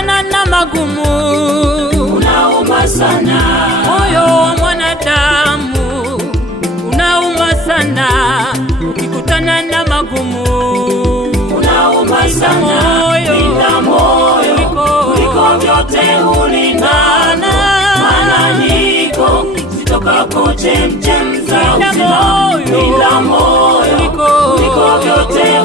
ukikutana na magumu unauma sana. Moyo wa mwanadamu unauma sana, ukikutana na magumu unauma sana. Linda moyo kuliko vyote ulindana, maana niko zitokapo chemchem za uzima. Linda moyo kuliko vyote